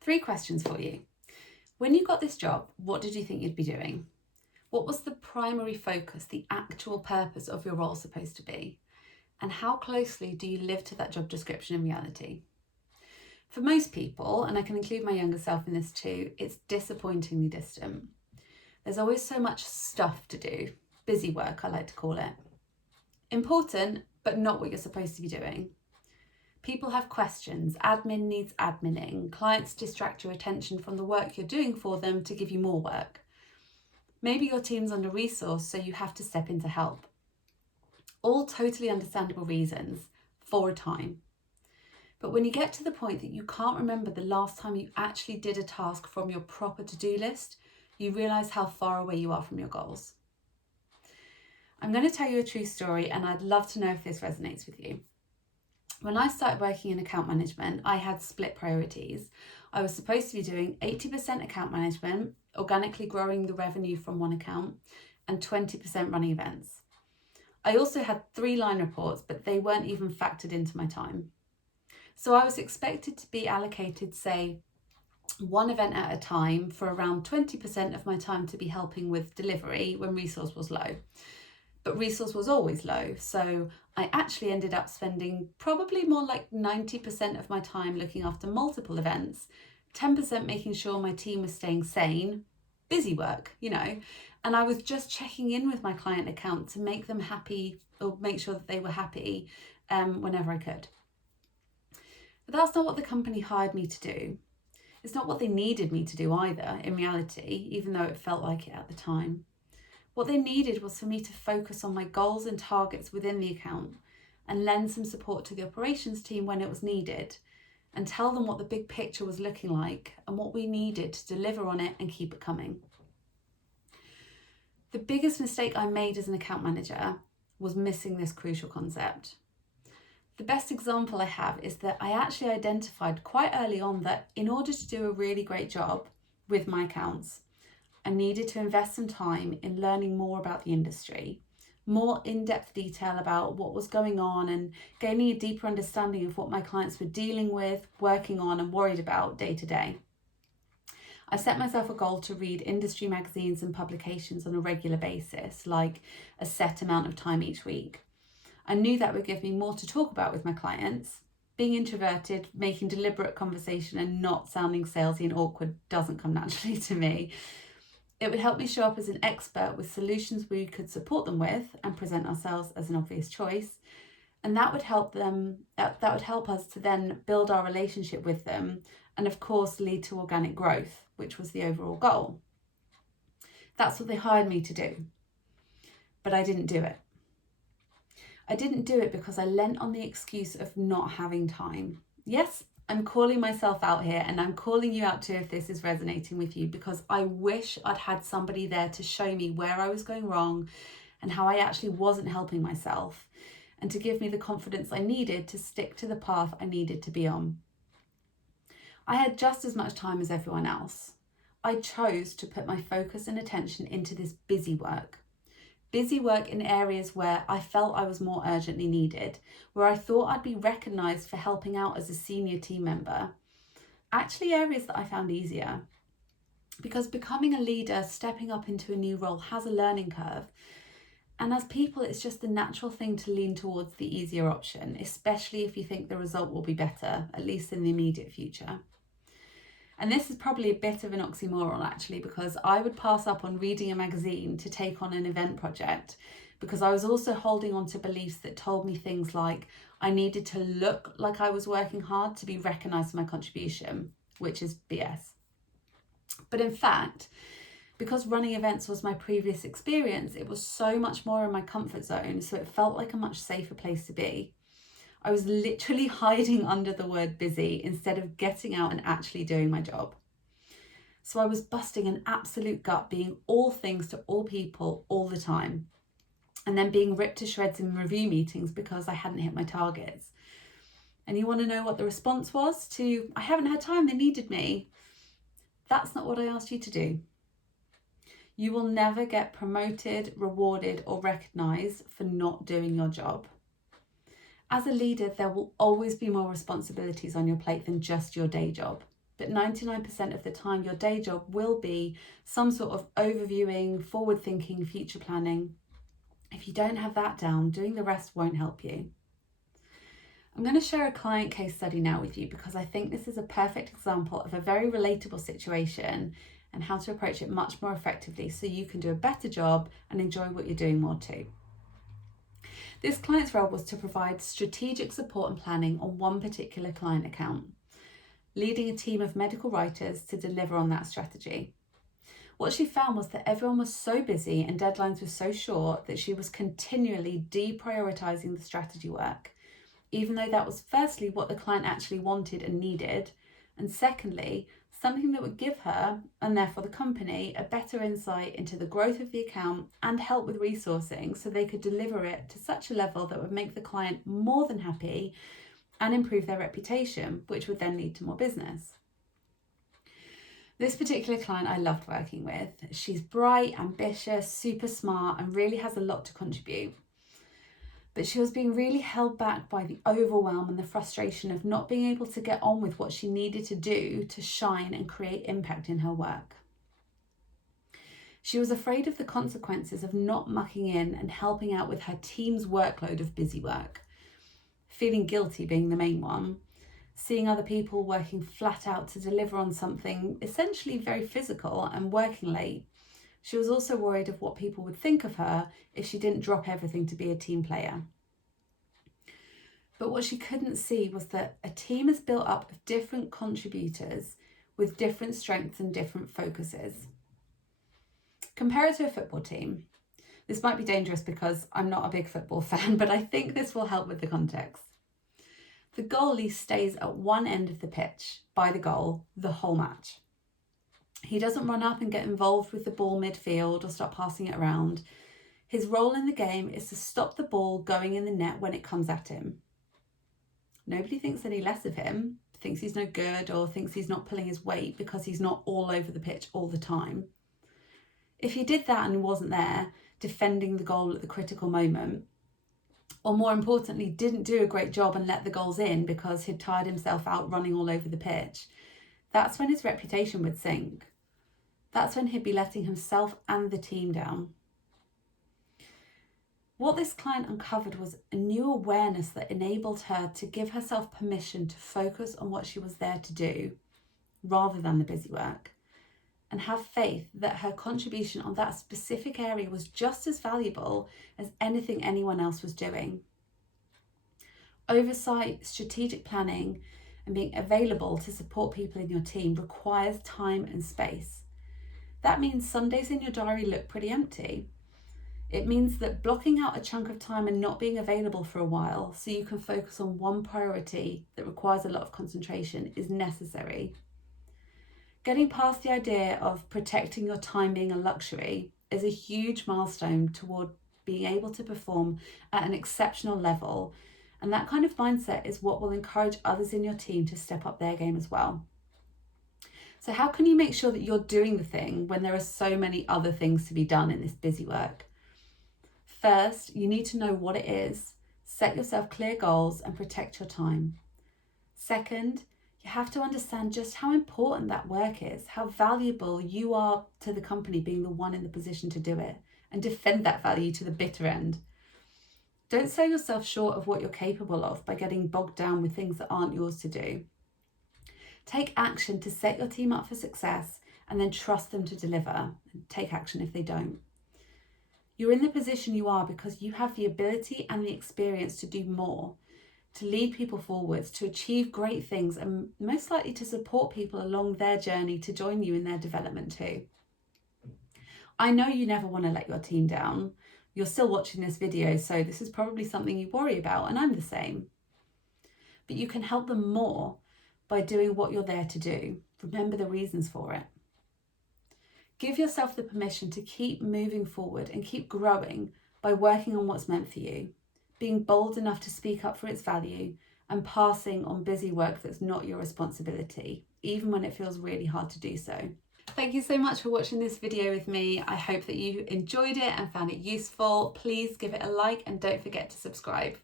3 questions for you. When you got this job, what did you think you'd be doing? What was the primary focus, the actual purpose of your role supposed to be? And how closely do you live to that job description in reality? For most people, and I can include my younger self in this too, it's disappointingly distant. There's always so much stuff to do, busy work I like to call it. Important, but not what you're supposed to be doing. People have questions, admin needs adminning, clients distract your attention from the work you're doing for them to give you more work. Maybe your team's under-resourced, so you have to step in to help. All totally understandable reasons for a time. But when you get to the point that you can't remember the last time you actually did a task from your proper to-do list, you realise how far away you are from your goals. I'm going to tell you a true story, and I'd love to know if this resonates with you. When I started working in account management, I had split priorities. I was supposed to be doing 80% account management, organically growing the revenue from one account, and 20% running events. I also had 3 line reports, but they weren't even factored into my time. So I was expected to be allocated, say, 1 event at a time for around 20% of my time to be helping with delivery when resource was low. But resource was always low, so I actually ended up spending probably more like 90% of my time looking after multiple events, 10% making sure my team was staying sane, busy work, and I was just checking in with my client account to make them happy or make sure that they were happy whenever I could. But that's not what the company hired me to do. It's not what they needed me to do either, in reality, even though it felt like it at the time. What they needed was for me to focus on my goals and targets within the account and lend some support to the operations team when it was needed and tell them what the big picture was looking like and what we needed to deliver on it and keep it coming. The biggest mistake I made as an account manager was missing this crucial concept. The best example I have is that I actually identified quite early on that in order to do a really great job with my accounts, I needed to invest some time in learning more about the industry, more in-depth detail about what was going on and gaining a deeper understanding of what my clients were dealing with, working on and worried about day to day. I set myself a goal to read industry magazines and publications on a regular basis, like a set amount of time each week. I knew that would give me more to talk about with my clients. Being introverted, making deliberate conversation and not sounding salesy and awkward doesn't come naturally to me. It would help me show up as an expert with solutions we could support them with and present ourselves as an obvious choice. And that would help us to then build our relationship with them and of course lead to organic growth, which was the overall goal. That's what they hired me to do. But I didn't do it. I didn't do it because I lent on the excuse of not having time. Yes, I'm calling myself out here and I'm calling you out too if this is resonating with you, because I wish I'd had somebody there to show me where I was going wrong and how I actually wasn't helping myself, and to give me the confidence I needed to stick to the path I needed to be on. I had just as much time as everyone else. I chose to put my focus and attention into this busy work in areas where I felt I was more urgently needed, where I thought I'd be recognised for helping out as a senior team member. Actually, areas that I found easier. Because becoming a leader, stepping up into a new role has a learning curve. And as people, it's just the natural thing to lean towards the easier option, especially if you think the result will be better, at least in the immediate future. And this is probably a bit of an oxymoron actually, because I would pass up on reading a magazine to take on an event project because I was also holding on to beliefs that told me things like I needed to look like I was working hard to be recognised for my contribution, which is BS. But in fact, because running events was my previous experience, it was so much more in my comfort zone, so it felt like a much safer place to be. I was literally hiding under the word busy instead of getting out and actually doing my job. So I was busting an absolute gut, being all things to all people all the time, and then being ripped to shreds in review meetings because I hadn't hit my targets. And you want to know what the response was to, I haven't had time, they needed me. That's not what I asked you to do. You will never get promoted, rewarded, or recognised for not doing your job. As a leader, there will always be more responsibilities on your plate than just your day job. but 99% of the time your day job will be some sort of overviewing, forward-thinking, future planning. If you don't have that down, doing the rest won't help you. I'm going to share a client case study now with you because I think this is a perfect example of a very relatable situation and how to approach it much more effectively so you can do a better job and enjoy what you're doing more too. This client's role was to provide strategic support and planning on one particular client account, leading a team of medical writers to deliver on that strategy. What she found was that everyone was so busy and deadlines were so short that she was continually deprioritizing the strategy work, even though that was firstly what the client actually wanted and needed, and secondly, something that would give her, and therefore the company, a better insight into the growth of the account and help with resourcing so they could deliver it to such a level that would make the client more than happy and improve their reputation, which would then lead to more business. This particular client I loved working with. She's bright, ambitious, super smart, and really has a lot to contribute. But she was being really held back by the overwhelm and the frustration of not being able to get on with what she needed to do to shine and create impact in her work. She was afraid of the consequences of not mucking in and helping out with her team's workload of busy work, feeling guilty being the main one, seeing other people working flat out to deliver on something essentially very physical and working late. She was also worried of what people would think of her if she didn't drop everything to be a team player. But what she couldn't see was that a team is built up of different contributors with different strengths and different focuses. Compare it to a football team. This might be dangerous because I'm not a big football fan, but I think this will help with the context. The goalie stays at one end of the pitch by the goal the whole match. He doesn't run up and get involved with the ball midfield or start passing it around. His role in the game is to stop the ball going in the net when it comes at him. Nobody thinks any less of him, thinks he's no good or thinks he's not pulling his weight because he's not all over the pitch all the time. If he did that and wasn't there, defending the goal at the critical moment, or more importantly, didn't do a great job and let the goals in because he'd tired himself out running all over the pitch, that's when his reputation would sink. That's when he'd be letting himself and the team down. What this client uncovered was a new awareness that enabled her to give herself permission to focus on what she was there to do, rather than the busy work, and have faith that her contribution on that specific area was just as valuable as anything anyone else was doing. Oversight, strategic planning, and being available to support people in your team requires time and space. That means some days in your diary look pretty empty. It means that blocking out a chunk of time and not being available for a while so you can focus on one priority that requires a lot of concentration is necessary. Getting past the idea of protecting your time being a luxury is a huge milestone toward being able to perform at an exceptional level, and that kind of mindset is what will encourage others in your team to step up their game as well. So how can you make sure that you're doing the thing when there are so many other things to be done in this busy work? First, you need to know what it is, set yourself clear goals and protect your time. Second, you have to understand just how important that work is, how valuable you are to the company being the one in the position to do it, and defend that value to the bitter end. Don't sell yourself short of what you're capable of by getting bogged down with things that aren't yours to do. Take action to set your team up for success and then trust them to deliver. And take action if they don't. You're in the position you are because you have the ability and the experience to do more, to lead people forwards, to achieve great things, and most likely to support people along their journey to join you in their development too. I know you never want to let your team down. You're still watching this video, so this is probably something you worry about, and I'm the same. But you can help them more by doing what you're there to do. Remember the reasons for it. Give yourself the permission to keep moving forward and keep growing by working on what's meant for you, being bold enough to speak up for its value, and passing on busy work that's not your responsibility, even when it feels really hard to do so. Thank you so much for watching this video with me. I hope that you enjoyed it and found it useful. Please give it a like and don't forget to subscribe.